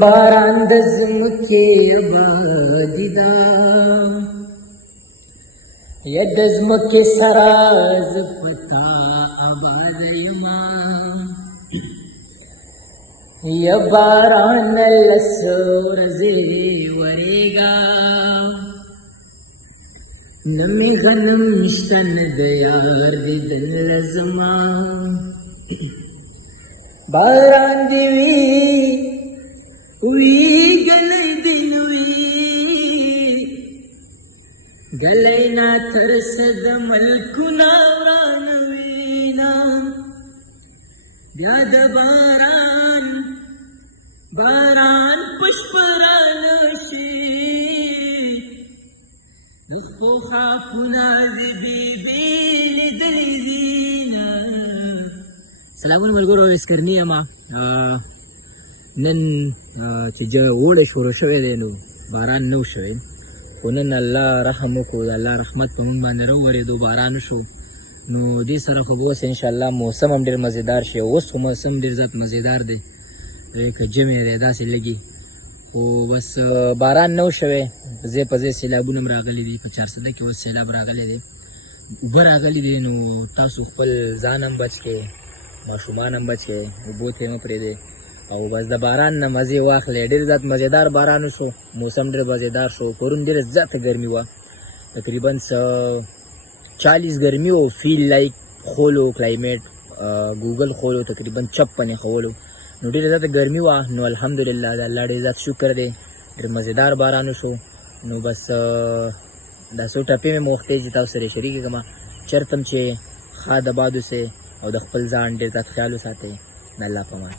باران د ځمکې ابادي ده، یا د ځمکې سره زه په تا اباده یمه، یا باران لس ورځې ورېږه، نه مې غنم شته نه د یار دیدن زما. باران دې وي ګلی دې نه وي، ګلی نه تر څه د ملکونه ورانه وینا، بیا د باران په شپه رانه شي، خو خاپونه دې بېبې لیدلې دینه. سلامونه ملګرو، اسکرني یم. نن چې اوړی شروع شوی دی نو باران نه و شوی، خو نن الله رحم وکړو، د الله رحمت په موږ باندې راورېدو، باران وشو. نو دې سره خو به اوس انشاءالله موسم هم ډېر مزېدار شي. اوس خو موسم ډېر زیات مزېدار دی، که جمع دی داسې لګي، خو بس باران نه و شوی. ځای په ځای سیلابونه هم راغلي دي، په چارسده کې اوس سیلاب راغلی دی، اوبه راغلي دي. نو تاسو خپل ځان هم بچ کړئ، ماشومان هم بچ کړئ، اوبو ته یې مه پرېږدئ، او بس د باران نه مزې واخلئ. ډېر زیات مزېدار باران وشو، موسم ډېر مزېدار شو. پرون ډېره زیاته ګرمي وه، تقریبا 40 ګرمي و. فیل لایک خولو کلایمیټ، ګوګل خولو تقریبا 56 خولو، نو ډېره زیاته ګرمي وه. نو الحمدلله د الله ډېر زیات شکر دی، ډېر مزېدار باران وشو. نو بس دا څو ټپې مې موختې چې تاسو سره یې شریکې کړم. چېرته هم چې ښاد آباد اوسئ او د خپل ځان ډېر زیات خیال وساتئ. د الله په امان.